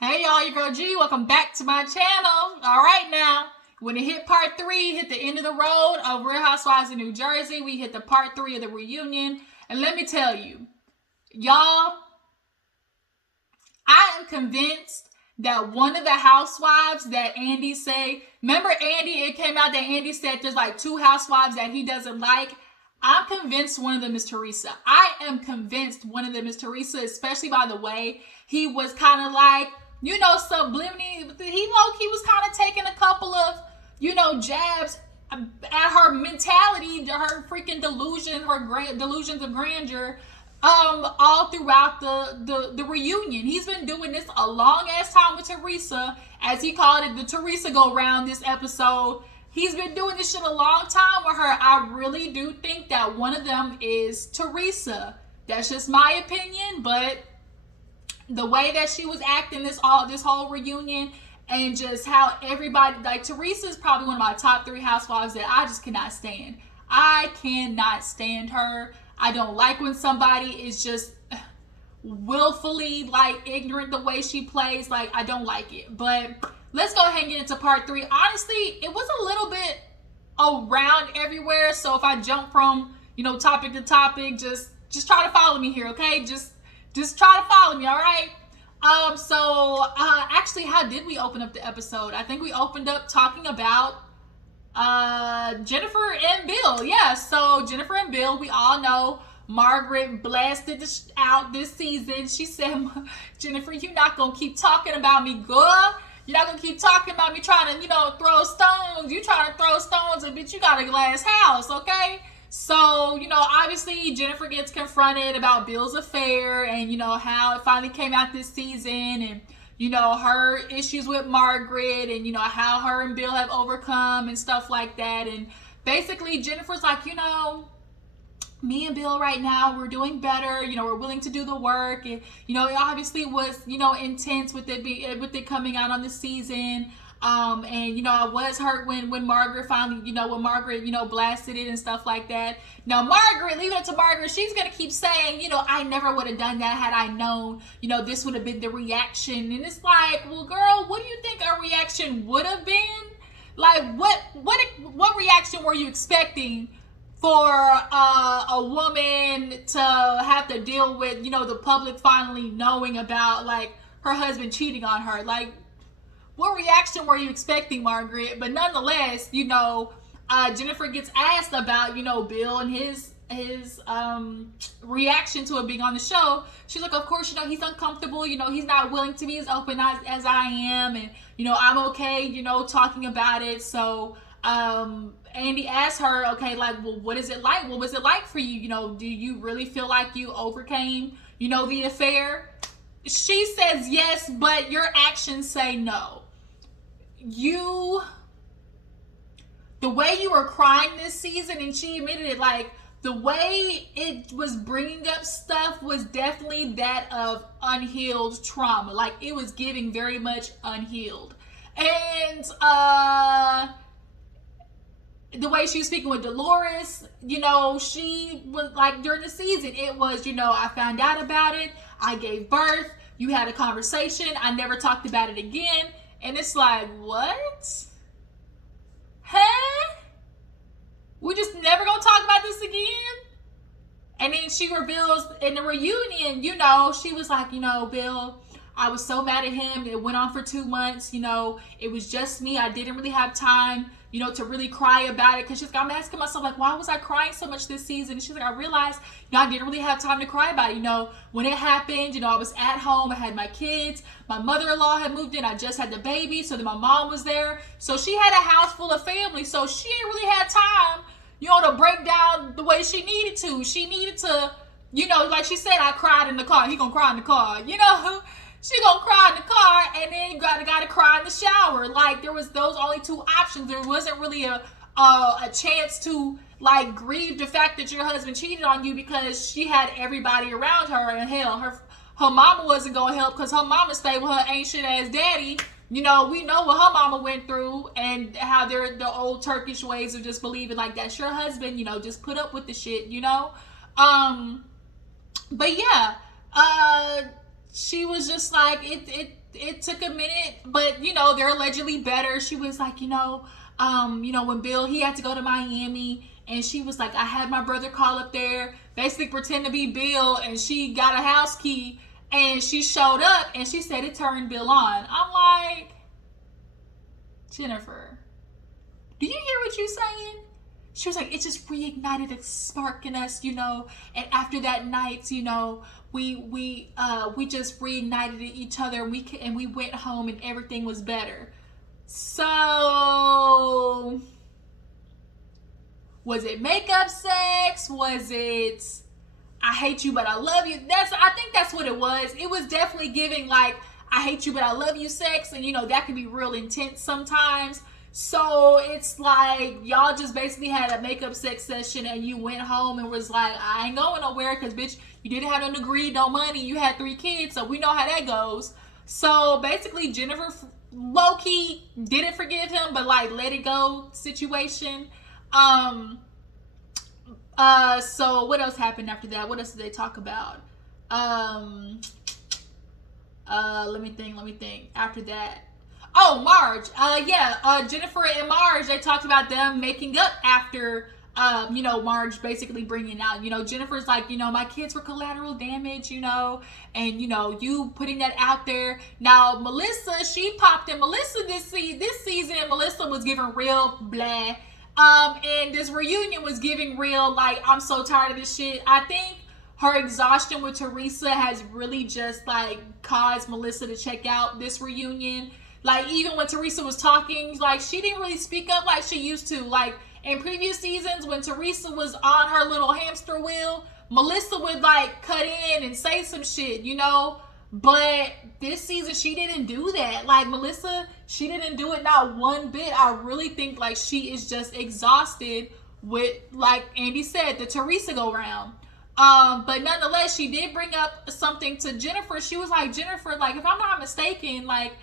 Hey y'all, your girl G. Welcome back to my channel. All right now, when it hit part 3, hit the end of the road of Real Housewives in New Jersey. We hit the part 3 of the reunion. And let me tell you, y'all, I am convinced that one of the housewives that Andy say, remember Andy, it came out that Andy said there's like 2 housewives that he doesn't like. I'm convinced one of them is Teresa. I am convinced one of them is Teresa, especially by the way he was kind of like, subliminally, he was kind of taking a couple of, jabs at her mentality, her freaking delusion, her delusions of grandeur, all throughout the reunion. He's been doing this a long ass time with Teresa, as he called it, the Teresa go round this episode. He's been doing this shit a long time with her. I really do think that one of them is Teresa. That's just my opinion, but the way that she was acting this whole reunion and just how everybody, like, Teresa is probably one of my top 3 housewives that I just cannot stand. I cannot stand her. I don't like when somebody is just willfully like ignorant the way she plays. Like, I don't like it. But let's go ahead and get into part 3. Honestly, it was a little bit around everywhere. So if I jump from, topic to topic, just try to follow me here, okay? Just try to follow me, all right? Actually, how did we open up the episode? I think we opened up talking about Jennifer and Bill. Yeah, so Jennifer and Bill, we all know Margaret blasted out this season. She said, Jennifer, you're not going to keep talking about me, girl. You're not going to keep talking about me trying to, throw stones. You trying to throw stones, and bitch, you got a glass house, okay? So, obviously Jennifer gets confronted about Bill's affair and, how it finally came out this season and, her issues with Margaret and, how her and Bill have overcome and stuff like that. And basically Jennifer's like, me and Bill right now, we're doing better. We're willing to do the work. And, it obviously was, intense with it coming out on the season. I was hurt when Margaret finally, when Margaret, blasted it and stuff like that. Now, Margaret, leave it to Margaret. She's going to keep saying, I never would have done that had I known, this would have been the reaction. And it's like, well, girl, what do you think our reaction would have been? Like, what reaction were you expecting for a woman to have to deal with, the public finally knowing about, like, her husband cheating on her? Like, what reaction were you expecting, Margaret? But nonetheless, Jennifer gets asked about, Bill and his reaction to it being on the show. She's like, of course, he's uncomfortable. He's not willing to be as open as I am. And, I'm okay, talking about it. So, Andy asked her, okay, like, well, what is it like? What was it like for you? Do you really feel like you overcame, the affair? She says yes, but your actions say no. The way you were crying this season, and she admitted it, like, the way it was bringing up stuff was definitely that of unhealed trauma. Like, it was giving very much unhealed. And the way she was speaking with Dolores, she was like, during the season, it was, I found out about it, I gave birth, you had a conversation, I never talked about it again. And it's like, what? Huh? We just never gonna talk about this again? And then she reveals in the reunion, she was like, Bill, I was so mad at him. It went on for 2 months. It was just me. I didn't really have time, to really cry about it. Because she's like, I'm asking myself, like, why was I crying so much this season? And she's like, I realized, I didn't really have time to cry about it. When it happened, I was at home. I had my kids. My mother-in-law had moved in. I just had the baby. So then my mom was there. So she had a house full of family. So she didn't really have time, to break down the way she needed to. She needed to, like she said, I cried in the car. He gonna cry in the car, She gonna cry in the car, and then you gotta cry in the shower. Like, there was those only 2 options. There wasn't really a chance to, like, grieve the fact that your husband cheated on you, because she had everybody around her. And hell, her mama wasn't gonna help, because her mama stayed with her ancient ass daddy. We know what her mama went through, and how they're the old Turkish ways of just believing, like, that's your husband. Just put up with the shit. But yeah, she was just like, it it took a minute, but they're allegedly better. She was like, when Bill, he had to go to Miami, and she was like, I had my brother call up there, basically pretend to be Bill, and she got a house key, and she showed up, and she said it turned Bill on. I'm like, Jennifer, do you hear what you're saying? She was like, it just reignited a spark in us, and after that night, we just reignited each other, and we went home, and everything was better. So, was it makeup sex? Was it I hate you but I love you? I think that's what it was. It was definitely giving like I hate you but I love you sex, and that can be real intense sometimes. So it's like y'all just basically had a makeup sex session, and you went home and was like, I ain't going nowhere because bitch, you didn't have no degree, no money, you had 3 kids, so we know how that goes. So basically Jennifer low-key didn't forgive him, but like let it go situation. So what else happened after that? What else did they talk about? Let me think. After that, oh, Marge. Jennifer and Marge, they talked about them making up after, Marge basically bringing out, Jennifer's like, my kids were collateral damage, and, you putting that out there. Now, Melissa, she popped in. Melissa, this season, Melissa was giving real blah. And this reunion was giving real, like, I'm so tired of this shit. I think her exhaustion with Teresa has really just, like, caused Melissa to check out this reunion. Like, even when Teresa was talking, like, she didn't really speak up like she used to. Like, in previous seasons, when Teresa was on her little hamster wheel, Melissa would, like, cut in and say some shit, But this season, she didn't do that. Like, Melissa, she didn't do it not one bit. I really think, like, she is just exhausted with, like Andy said, the Teresa go-round. But nonetheless, she did bring up something to Jennifer. She was like, Jennifer, like, if I'm not mistaken, like,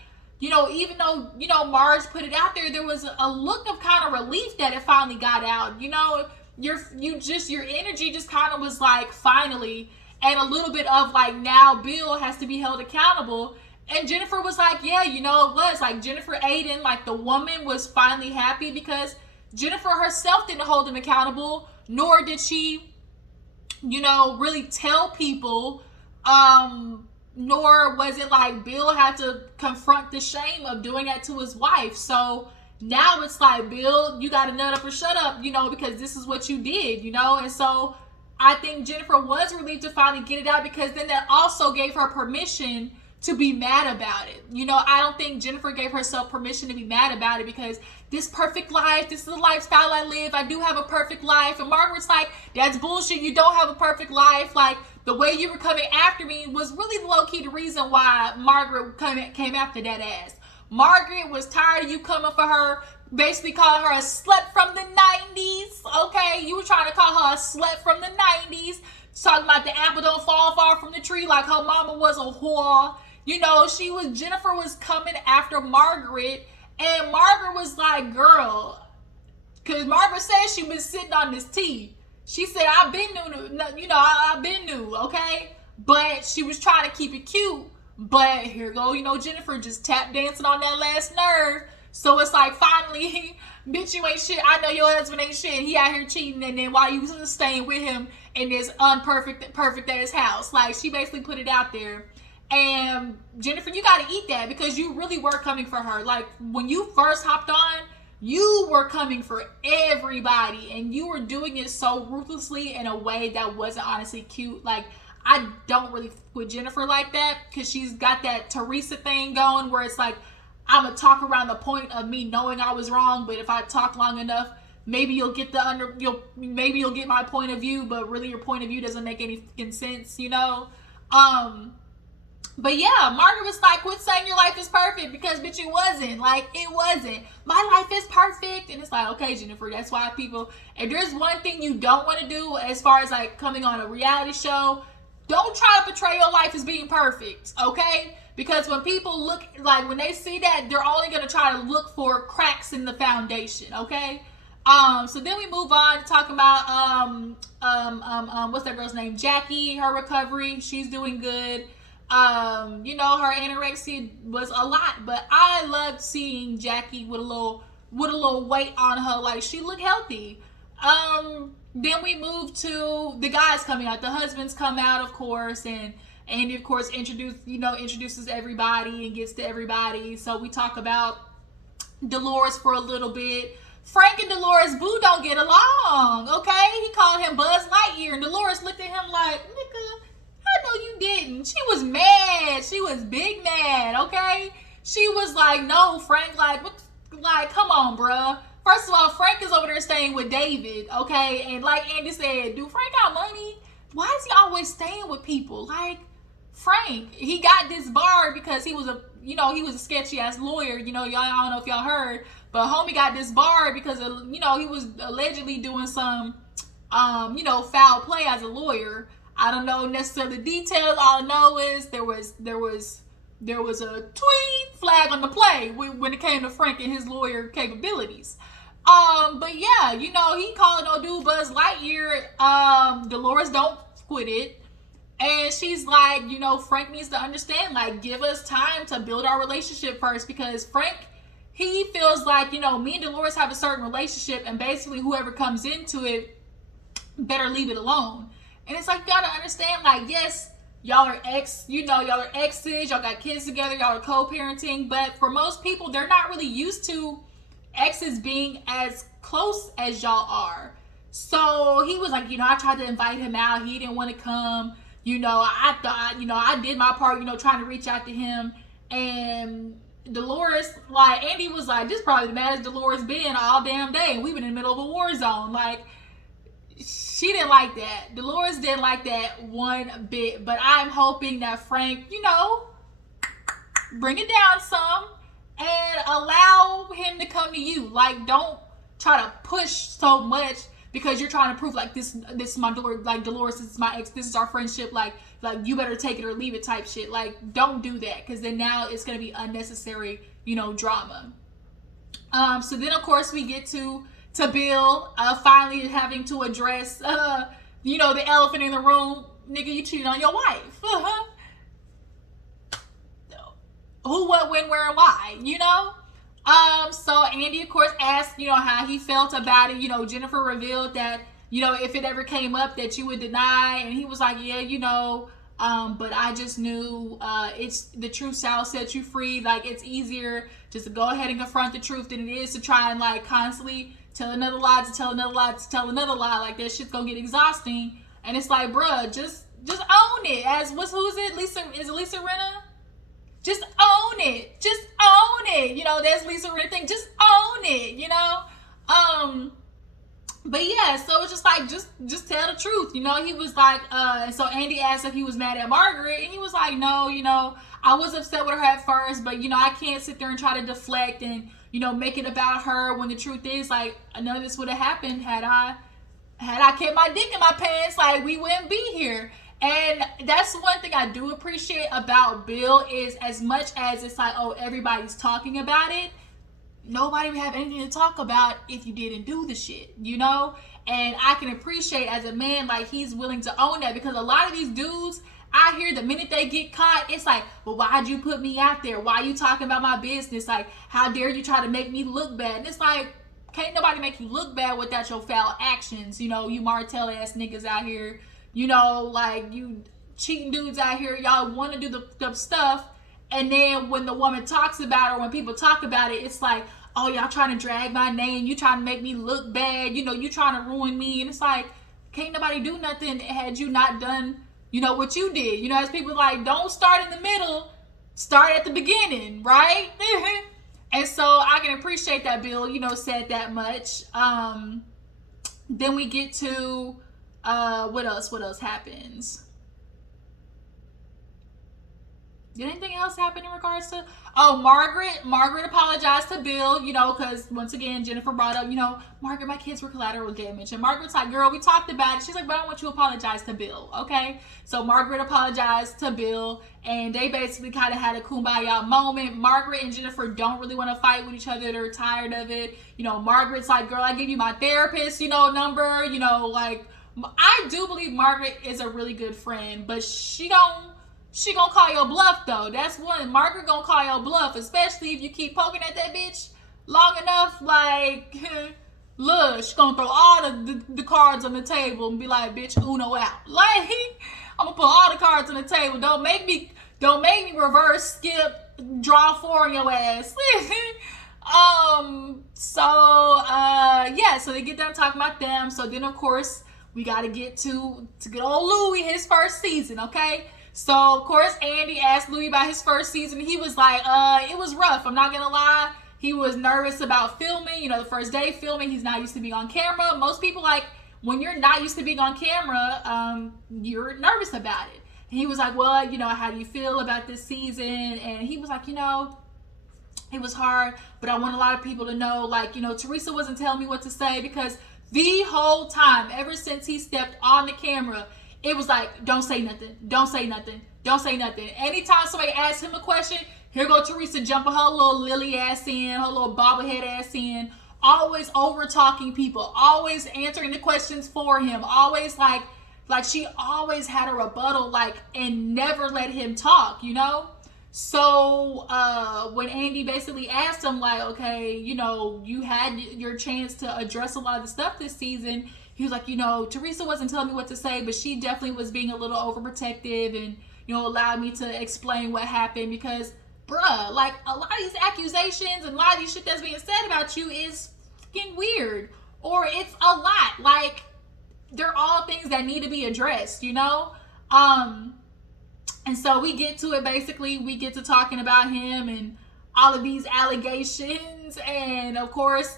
even though, Marge put it out there, there was a look of kind of relief that it finally got out. Your energy just kind of was like, finally, and a little bit of like, now Bill has to be held accountable. And Jennifer was like, yeah, it was like Jennifer Aiden, like the woman was finally happy because Jennifer herself didn't hold him accountable, nor did she, really tell people, nor was it like Bill had to confront the shame of doing that to his wife. So now it's like, Bill, you got to nut up or shut up, because this is what you did, and so I think Jennifer was relieved to finally get it out, because then that also gave her permission to be mad about it. I don't think Jennifer gave herself permission to be mad about it, because this perfect life, this is the lifestyle I live, I do have a perfect life. And Margaret's like, that's bullshit, you don't have a perfect life. Like, the way you were coming after me was really low-key the reason why Margaret came after that ass. Margaret was tired of you coming for her, basically calling her a slut from the 90s, okay? You were trying to call her a slut from the 90s, talking about the apple don't fall far from the tree like her mama was a whore. Jennifer was coming after Margaret, and Margaret was like, girl, because Margaret said she was sitting on this tea. She said, I've been new, okay? But she was trying to keep it cute. But here go, Jennifer just tap dancing on that last nerve. So it's like, finally, bitch, you ain't shit. I know your husband ain't shit. He out here cheating, and then while you was staying with him in this perfect ass house. Like, she basically put it out there. And Jennifer, you got to eat that, because you really were coming for her. Like, when you first hopped on, you were coming for everybody, and you were doing it so ruthlessly in a way that wasn't honestly cute. Like, I don't really with Jennifer like that, because she's got that Teresa thing going where it's like, I'm gonna talk around the point of me knowing I was wrong, but if I talk long enough, maybe you'll get maybe you'll get my point of view, but really your point of view doesn't make any sense, But yeah, Margaret was like, quit saying your life is perfect, because bitch, it wasn't. Like, it wasn't. My life is perfect. And it's like, okay, Jennifer, that's why people, if there's one thing you don't want to do as far as like coming on a reality show, don't try to portray your life as being perfect, okay? Because when people look, like when they see that, they're only going to try to look for cracks in the foundation, okay? So then we move on to talk about, what's that girl's name? Jackie, her recovery. She's doing good. Her anorexia was a lot, but I loved seeing Jackie with a little weight on her. Like, she looked healthy. Then we move to the guys coming out. The husbands come out, of course, and Andy, of course, introduces everybody and gets to everybody. So we talk about Dolores for a little bit. Frank and Dolores Boo don't get along, okay? He called him Buzz Lightyear, and Dolores looked at him like, nigga, I know you didn't. She was mad. She was big mad, okay? She was like, no, Frank, like, come on, bruh. First of all, Frank is over there staying with David, okay? And like Andy said, do Frank got money? Why is he always staying with people? Like, Frank, he got disbarred because he was a sketchy ass lawyer. Y'all, I don't know if y'all heard, but homie got disbarred because he was allegedly doing some, foul play as a lawyer. I don't know necessarily the details. All I know is there was a tweet flag on the play when it came to Frank and his lawyer capabilities. But yeah, he calling no dude Buzz Lightyear. Dolores don't quit it. And she's like, Frank needs to understand, like, give us time to build our relationship first, because Frank, he feels like, me and Dolores have a certain relationship, and basically whoever comes into it better leave it alone. And it's like, you gotta understand, like, yes, y'all are exes, y'all got kids together, y'all are co-parenting, but for most people, they're not really used to exes being as close as y'all are. So he was like, I tried to invite him out, he didn't want to come. I thought, I did my part, trying to reach out to him. And Dolores, like, Andy was like, this is probably the maddest Dolores been all damn day. And we've been in the middle of a war zone. Like, she didn't like that. Dolores didn't like that one bit. But I'm hoping that Frank, bring it down some and allow him to come to you. Like, don't try to push so much because you're trying to prove, like, this is my Dolores, like, Dolores, this is my ex, this is our friendship, like you better take it or leave it type shit. Like, don't do that, because then now it's going to be unnecessary, drama. So then, of course, we get to Bill finally having to address, the elephant in the room. Nigga, you cheated on your wife. Who, what, when, where, and why, So Andy, of course, asked, how he felt about it. Jennifer revealed that, if it ever came up that you would deny. And he was like, yeah, but I just knew it's the truth shall set you free. Like, it's easier just to go ahead and confront the truth than it is to try and, like, constantly tell another lie to tell another lie to tell another lie. Like, that shit's gonna get exhausting. And it's like, bruh, just own it. Who is it? Is it Lisa Rinna? Just own it. Just own it. That's Lisa Rinna thing. Just own it, But yeah, so it's just like, just tell the truth. He was like, and so Andy asked if he was mad at Margaret, and he was like, no, I was upset with her at first, but I can't sit there and try to deflect and, make it about her when the truth is, like, none of this would have happened had I kept my dick in my pants. Like, we wouldn't be here. And that's one thing I do appreciate about Bill is, as much as it's like, oh, everybody's talking about it, nobody would have anything to talk about if you didn't do the shit, And I can appreciate, as a man, like, he's willing to own that, because a lot of these dudes, I hear the minute they get caught, it's like, well, why'd you put me out there? Why are you talking about my business? Like, how dare you try to make me look bad? And it's like, can't nobody make you look bad without your foul actions. You Martell ass niggas out here, like, you cheating dudes out here, y'all want to do the stuff. And then when the woman talks about it, or when people talk about it, it's like, oh, y'all trying to drag my name. You trying to make me look bad. You trying to ruin me. And it's like, can't nobody do nothing had you not done, what you did. As people like, don't start in the middle, start at the beginning, right? And so I can appreciate that Bill, said that much. Then we get to, what else happens? Did anything else happen in regards to... Oh, Margaret apologized to Bill, because once again, Jennifer brought up, Margaret, my kids were collateral damage. And Margaret's like, girl, we talked about it. She's like, but I don't want you to apologize to Bill, okay? So Margaret apologized to Bill, and they basically kind of had a kumbaya moment. Margaret and Jennifer don't really want to fight with each other. They're tired of it. Margaret's like, girl, I give you my therapist, number, like... I do believe Margaret is a really good friend, but she don't she gonna call your bluff though. That's one. Margaret gonna call your bluff, especially if you keep poking at that bitch long enough. Like, look, she gonna throw all the cards on the table and be like, bitch, Uno out. Like, I'm gonna put all the cards on the table. Don't make me reverse, skip, draw 4 on your ass. So they get done talking about them. So then of course we gotta get to good old Louie, his first season, okay? So of course Andy asked Louie about his first season. He was like, it was rough, I'm not gonna lie. He was nervous about filming, the first day filming. He's not used to being on camera. Most people, like, when you're not used to being on camera, you're nervous about it. And he was like, well, how do you feel about this season? And he was like, it was hard, but I want a lot of people to know, like, Teresa wasn't telling me what to say, because the whole time, ever since he stepped on the camera, it was like, don't say nothing, don't say nothing, don't say nothing. Anytime somebody asks him a question, here go Teresa jumping her little lily ass in, her little bobblehead ass in, always over talking people, always answering the questions for him, always like she always had a rebuttal, like, and never let him talk, So when Andy basically asked him, like, okay, you had your chance to address a lot of the stuff this season, he was like, Teresa wasn't telling me what to say, but she definitely was being a little overprotective and, allowed me to explain what happened, because, bruh, like, a lot of these accusations and a lot of these shit that's being said about you is fucking weird, or it's a lot. Like, they're all things that need to be addressed, And so we get to it, basically. We get to talking about him and all of these allegations. And, of course,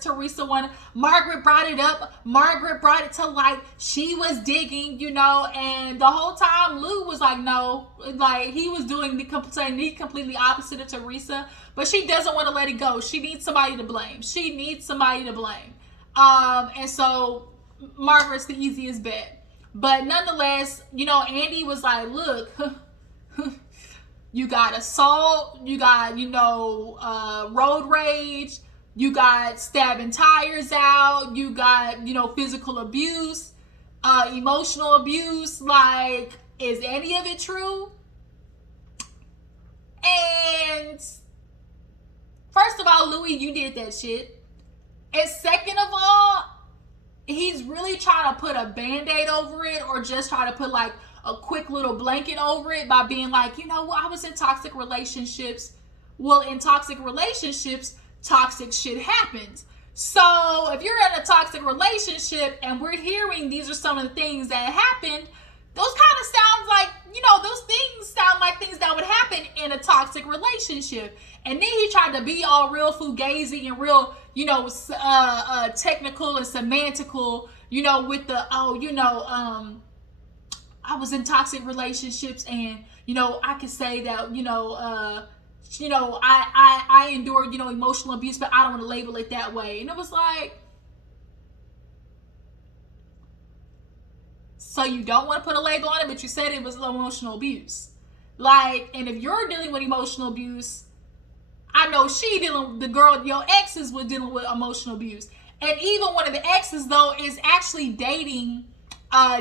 Margaret brought it up. Margaret brought it to light. She was digging, And the whole time, Lou was like, no. Like, he was doing the completely opposite of Teresa. But she doesn't want to let it go. She needs somebody to blame. And so Margaret's the easiest bet. But nonetheless, Andy was like, look, you got assault, you got, road rage, you got stabbing tires out, you got, physical abuse, emotional abuse. Like, is any of it true? And first of all, Louie, you did that shit. And second of all, he's really trying to put a band-aid over it, or just try to put like a quick little blanket over it by being like, I was in toxic relationships. Well, in toxic relationships, toxic shit happens. So if you're in a toxic relationship and we're hearing these are some of the things that happened, those kind of sounds like, those things sound like things that would happen in a toxic relationship. And then he tried to be all real fugazi and real, technical and semantical, with the, I was in toxic relationships, and, I could say that, I endured, emotional abuse, but I don't want to label it that way. And it was like, so you don't want to put a label on it, but you said it was emotional abuse. Like, and if you're dealing with emotional abuse, I know the girl, your exes were dealing with emotional abuse. And even one of the exes, though, is actually dating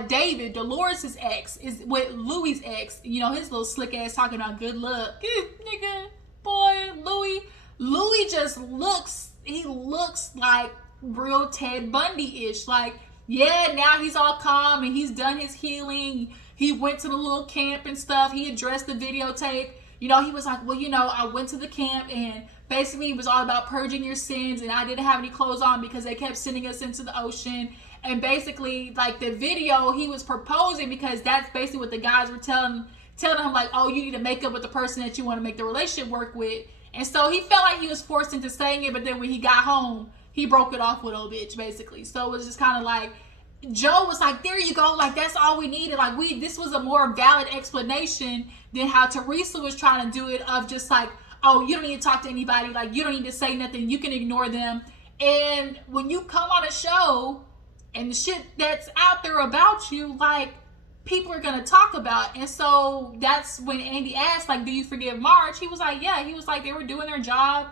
David, Dolores' ex, is with Louie's ex. His little slick ass talking about good luck. Nigga, boy, Louie just looks like real Ted Bundy-ish. Like, yeah, now he's all calm and he's done his healing. He went to the little camp and stuff. He addressed the videotape. He was like, well, I went to the camp and basically it was all about purging your sins, and I didn't have any clothes on because they kept sending us into the ocean. And basically, like, the video, he was proposing because that's basically what the guys were telling him, like, oh, you need to make up with the person that you want to make the relationship work with. And so he felt like he was forced into saying it, but then when he got home, he broke it off with old bitch, basically. So it was just kind of like, Joe was like, there you go, like, that's all we needed. Like, this was a more valid explanation than how Teresa was trying to do it, of just like, oh, you don't need to talk to anybody, like, you don't need to say nothing, you can ignore them. And when you come on a show and the shit that's out there about you, like, people are going to talk about. And so that's when Andy asked, like, do you forgive Marge? He was like, yeah. He was like, they were doing their job.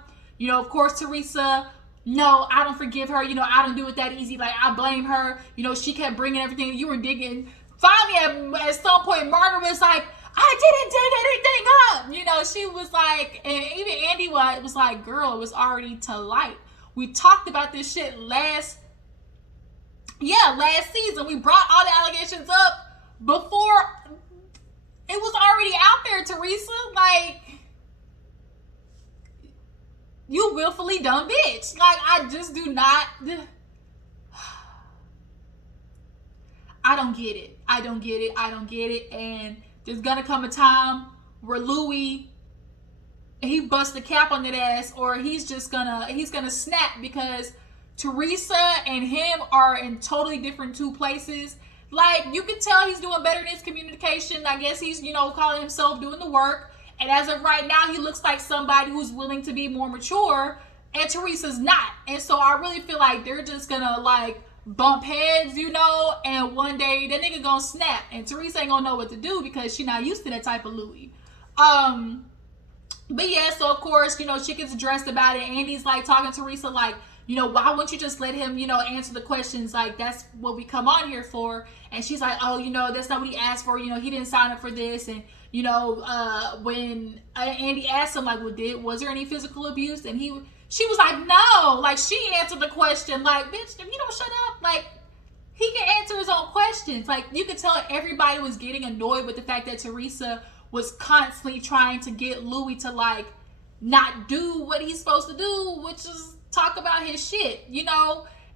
Of course, Teresa, no, I don't forgive her. I don't do it that easy. Like, I blame her. She kept bringing everything. You were digging. Finally, at some point, Margaret was like, I didn't dig anything up. You know, she was like, and even Andy was like, girl, it was already to light. We talked about this shit last season. We brought all the allegations up before it was already out there, Teresa. Like, you willfully dumb bitch. Like, I just do not. I don't get it. I don't get it. I don't get it. And there's gonna come a time where Louie, he busts the cap on that ass, or he's gonna snap, because Teresa and him are in totally different two places. Like, you can tell he's doing better in his communication. I guess he's, calling himself doing the work. And as of right now, he looks like somebody who's willing to be more mature, and Teresa's not. And so I really feel like they're just gonna like bump heads, and one day that nigga gonna snap, and Teresa ain't gonna know what to do because she not used to that type of Louie. But yeah, so of course, she gets dressed about it. Andy's like talking to Teresa like, why wouldn't you just let him, answer the questions? Like, that's what we come on here for. And she's like, oh, that's not what he asked for. He didn't sign up for this. And, when Andy asked him, like, was there any physical abuse? And she was like, no. Like, she answered the question. Like, bitch, if you don't shut up, like, he can answer his own questions. Like, you could tell everybody was getting annoyed with the fact that Teresa was constantly trying to get Louie to, like, not do what he's supposed to do, which is talk about his shit,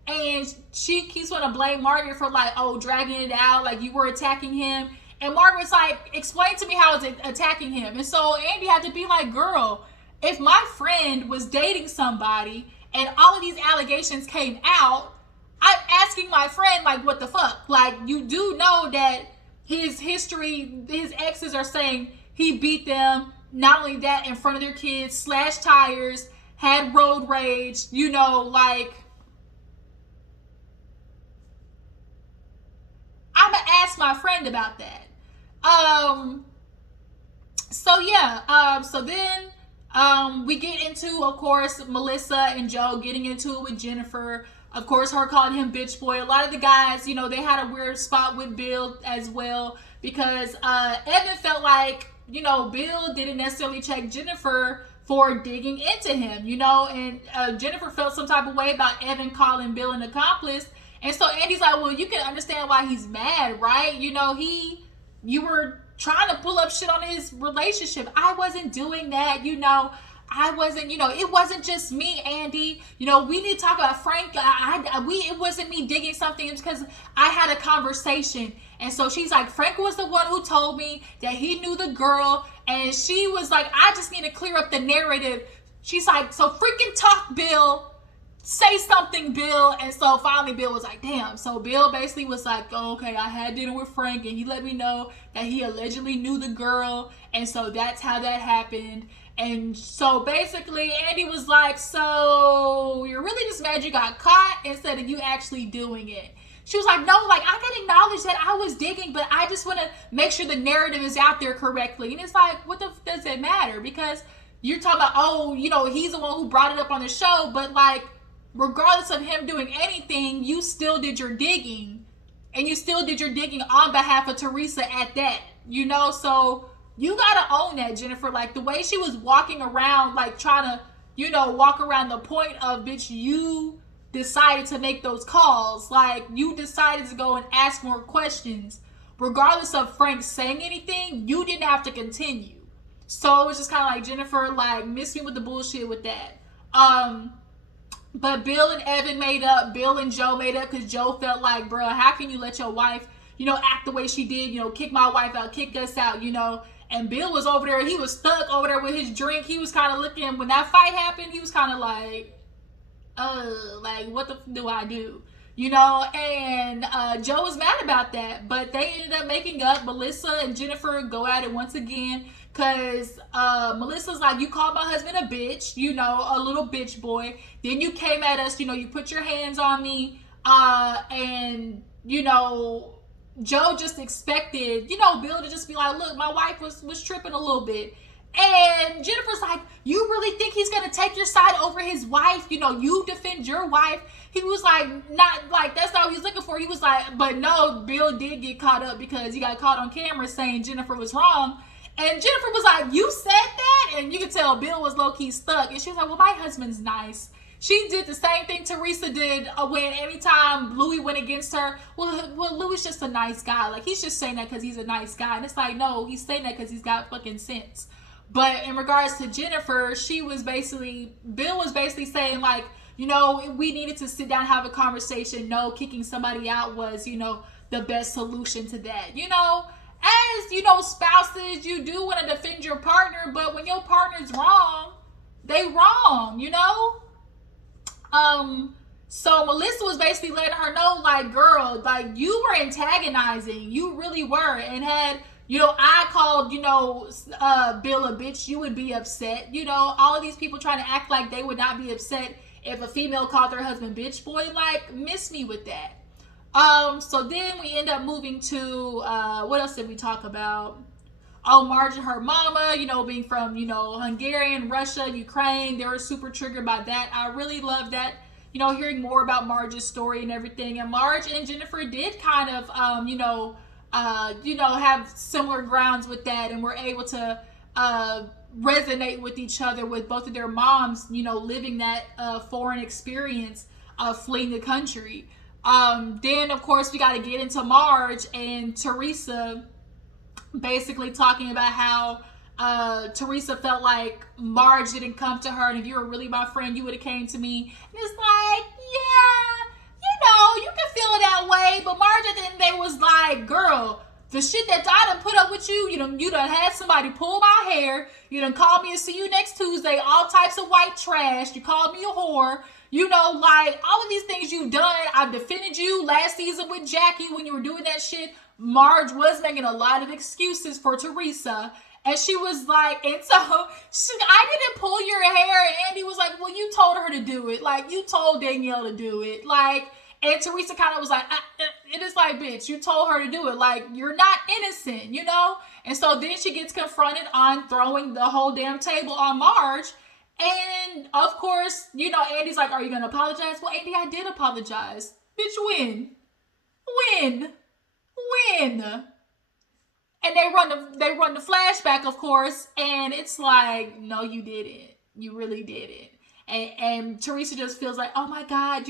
and she keeps wanting to blame Margaret for like, oh, dragging it out, like you were attacking him. And Margaret's like, explain to me how it's attacking him. And so Andy had to be like, girl, if my friend was dating somebody and all of these allegations came out, I'm asking my friend, like, what the fuck? Like, you do know that his history, his exes are saying he beat them, not only that, in front of their kids, slashed tires, had road rage, like, I'm gonna ask my friend about that. So then we get into, of course, Melissa and Joe getting into it with Jennifer. Of course, her calling him bitch boy. A lot of the guys, they had a weird spot with Bill as well, because Evan felt like, Bill didn't necessarily check Jennifer for digging into him, and Jennifer felt some type of way about Evan calling Bill an accomplice. And so Andy's like, well, you can understand why he's mad, right? You were trying to pull up shit on his relationship. I wasn't doing that, I wasn't, it wasn't just me, Andy. We need to talk about Frank. It wasn't me digging something. It's because I had a conversation. And so she's like, Frank was the one who told me that he knew the girl. And she was like, I just need to clear up the narrative. She's like, so freaking talk, Bill. Say something, Bill. And so finally Bill was like, damn. So Bill basically was like, oh, okay, I had dinner with Frank and he let me know that he allegedly knew the girl. And so that's how that happened. And so basically Andy was like, so you're really just mad you got caught instead of you actually doing it. She was like, no, like, I can acknowledge that I was digging, but I just want to make sure the narrative is out there correctly. And it's like, what the f does it matter? Because you're talking about, oh, he's the one who brought it up on the show, but like, regardless of him doing anything, you still did your digging, and you still did your digging on behalf of Teresa at that, so you gotta own that, Jennifer. Like, the way she was walking around, like, trying to, walk around the point of, bitch, you decided to make those calls. Like, you decided to go and ask more questions. Regardless of Frank saying anything, you didn't have to continue. So it was just kind of like, Jennifer, like, miss me with the bullshit with that. But Bill and Evan made up. Bill and Joe made up because Joe felt like, bro, how can you let your wife, act the way she did, kick my wife out, kick us out, And Bill was over there. He was stuck over there with his drink. He was kind of looking, when that fight happened, he was kind of like, like, what the f do I do? And Joe was mad about that. But they ended up making up. Melissa and Jennifer go at it once again. Because Melissa's like, you called my husband a bitch, a little bitch boy. Then you came at us, you put your hands on me. And, Joe just expected, Bill to just be like, look, my wife was tripping a little bit. And Jennifer's like, you really think he's going to take your side over his wife? You defend your wife. He was like, not like, that's not what he's looking for. He was like, but no, Bill did get caught up because he got caught on camera saying Jennifer was wrong. And Jennifer was like, you said that? And you could tell Bill was low-key stuck. And she was like, well, my husband's nice. She did the same thing Teresa did when anytime Louie went against her. Well, Louie's just a nice guy. Like, he's just saying that because he's a nice guy. And it's like, no, he's saying that because he's got fucking sense. But in regards to Jennifer, Bill was basically saying, like, we needed to sit down and have a conversation. No, kicking somebody out was, the best solution to that. As, spouses, you do want to defend your partner, but when your partner's wrong, they wrong, So Melissa was basically letting her know, like, girl, like, you were antagonizing. You really were. And had, I called, Bill a bitch, you would be upset. All of these people trying to act like they would not be upset if a female called their husband bitch. Boy, like, miss me with that. So then we end up moving to, what else did we talk about? Oh, Marge and her mama, being from, Hungarian, Russia, Ukraine. They were super triggered by that. I really love that, hearing more about Marge's story and everything. And Marge and Jennifer did kind of, have similar grounds with that, and were able to resonate with each other with both of their moms, living that foreign experience of fleeing the country. Then, of course, we got to get into Marge and Teresa basically talking about how Teresa felt like Marge didn't come to her, and if you were really my friend, you would have came to me. And it's like, yeah, you can feel it that way, but Marge at the end of the day was like, girl, the shit that I done put up with you, you done had somebody pull my hair, you done called me and see you next Tuesday, all types of white trash, you called me a whore, like, all of these things you've done. I've defended you last season with Jackie when you were doing that shit. Marge was making a lot of excuses for Teresa. And she was like, and so I didn't pull your hair. And Andy was like, well, you told her to do it. Like, you told Danielle to do it. Like, and Teresa kind of was like, it is like, bitch, you told her to do it. Like, you're not innocent, And so then she gets confronted on throwing the whole damn table on Marge. And, of course, Andy's like, are you going to apologize? Well, Andy, I did apologize. Bitch, when? And they run the flashback, of course, and it's like, no, you didn't. You really didn't. And Teresa just feels like, oh my God,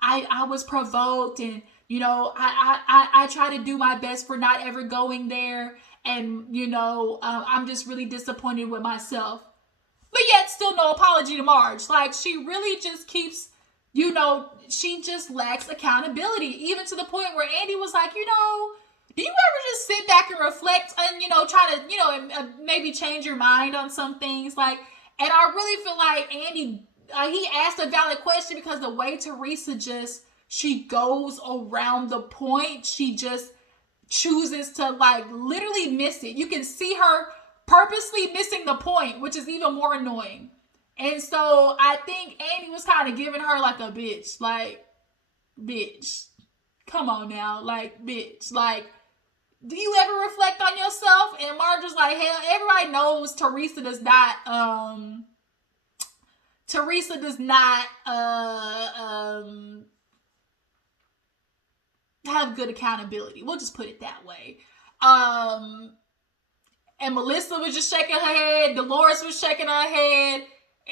I was provoked, and I try to do my best for not ever going there, and I'm just really disappointed with myself. But yet, still no apology to Marge. Like, she really just keeps, she just lacks accountability. Even to the point where Andy was like, do you ever just sit back and reflect and, try to, maybe change your mind on some things? Like, and I really feel like Andy, he asked a valid question, because the way Teresa she goes around the point, she just chooses to, like, literally miss it. You can see her purposely missing the point, which is even more annoying. And so I think Andy was kind of giving her like a bitch. Like, bitch, come on now. Like, bitch, like, do you ever reflect on yourself? And Marge was like, hell, everybody knows Teresa does not have good accountability. We'll just put it that way. And Melissa was just shaking her head. Dolores was shaking her head.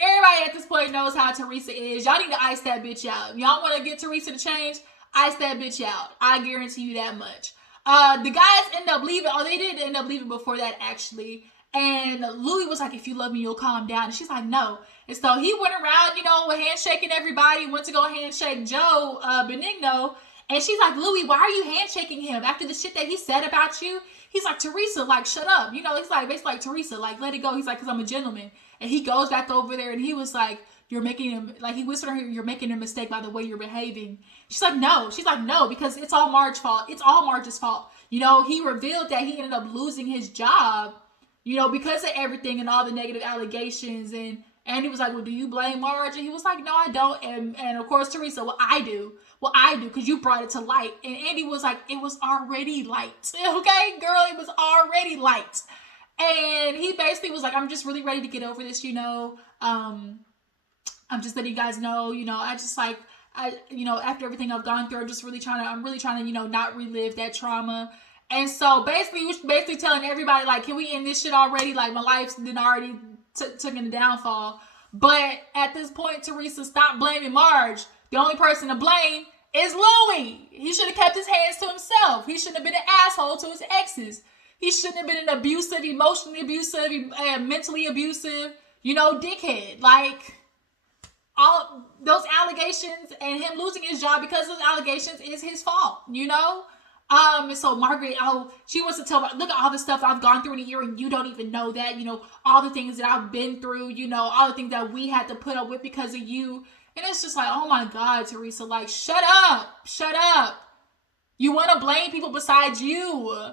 Everybody at this point knows how Teresa is. Y'all need to ice that bitch out. Y'all want to get Teresa to change? Ice that bitch out. I guarantee you that much. The guys end up leaving. Oh, they did end up leaving before that, actually. And Louie was like, if you love me, you'll calm down. And she's like, no. And so he went around, handshaking everybody. Went to go handshake Joe Benigno. And she's like, Louie, why are you handshaking him after the shit that he said about you? He's like, Teresa, like, shut up. He's like, basically like, Teresa, like, let it go. He's like, because I'm a gentleman. And he goes back over there and he was like, you're making him, like, he whispered her, you're making a mistake by the way you're behaving. She's like, no. She's like, no, because it's all Marge's fault. It's all Marge's fault. He revealed that he ended up losing his job, because of everything and all the negative allegations. And Andy was like, well, do you blame Marge? And he was like, no, I don't. And of course, Teresa, well, I do, because you brought it to light. And Andy was like, it was already light. Okay, girl, it was already light. And he basically was like, I'm just really ready to get over this, I'm just letting you guys know, I just like, after everything I've gone through, I'm really trying to, not relive that trauma. And so basically, we was basically telling everybody, like, can we end this shit already? Like, my life's been already took in the downfall. But at this point, Teresa, stop blaming Marge. The only person to blame is Louie. He should have kept his hands to himself. He shouldn't have been an asshole to his exes. He shouldn't have been an abusive, emotionally abusive, mentally abusive, dickhead. Like, all those allegations and him losing his job because of those allegations is his fault, And so Margaret, she wants to tell about, look at all the stuff I've gone through in a year and you don't even know that, all the things that I've been through, all the things that we had to put up with because of you. And it's just like, oh my God, Teresa, like, shut up. You want to blame people besides you.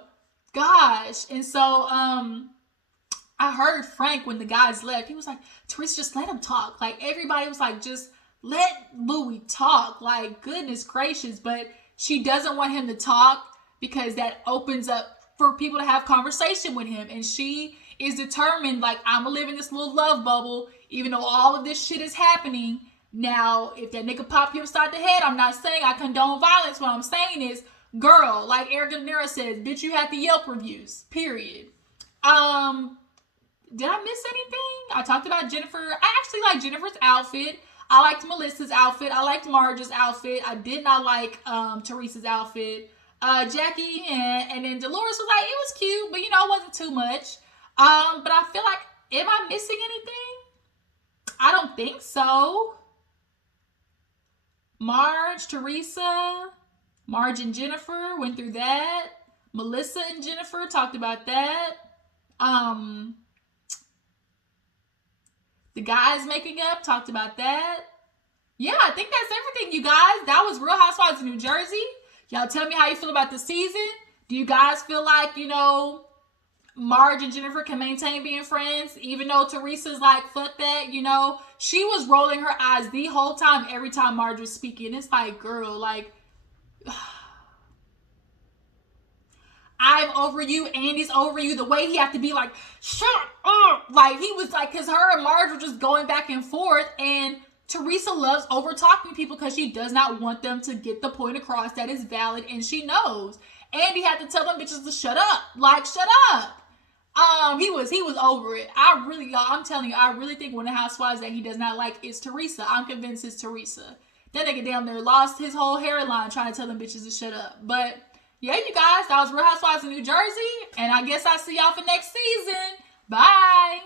Gosh. And so, I heard Frank when the guys left, he was like, Teresa, just let him talk. Like, everybody was like, just let Louie talk. Like, goodness gracious. But she doesn't want him to talk because that opens up for people to have conversation with him. And she is determined, like, I'm going to live in this little love bubble, even though all of this shit is happening. Now, if that nigga pop you upside the head, I'm not saying I condone violence. What I'm saying is, girl, like Erica Nera says, bitch, you had the Yelp reviews, period. Did I miss anything? I talked about Jennifer. I actually like Jennifer's outfit. I liked Melissa's outfit. I liked Marge's outfit. I did not like Teresa's outfit. Jackie and then Dolores was like, it was cute, but it wasn't too much. But I feel like, am I missing anything? I don't think so. Marge, Teresa, Marge and Jennifer went through that. Melissa and Jennifer talked about that. The guys making up, talked about that. Yeah, I think that's everything, you guys. That was Real Housewives of New Jersey. Y'all tell me how you feel about the season. Do you guys feel like, Marge and Jennifer can maintain being friends, even though Teresa's like, fuck that, She was rolling her eyes the whole time, every time Marge was speaking. It's like, girl, like, I'm over you, Andy's over you. The way he had to be like, shut up. Like, he was like, because her and Marge were just going back and forth. And Teresa loves over talking people because she does not want them to get the point across that is valid. And she knows. Andy had to tell them bitches to shut up. Like, shut up. He was over it. I'm telling you, I really think one of the housewives that he does not like is Teresa. I'm convinced it's Teresa. That nigga down there lost his whole hairline trying to tell them bitches to shut up. But yeah, you guys, that was Real Housewives of New Jersey. And I guess I'll see y'all for next season. Bye.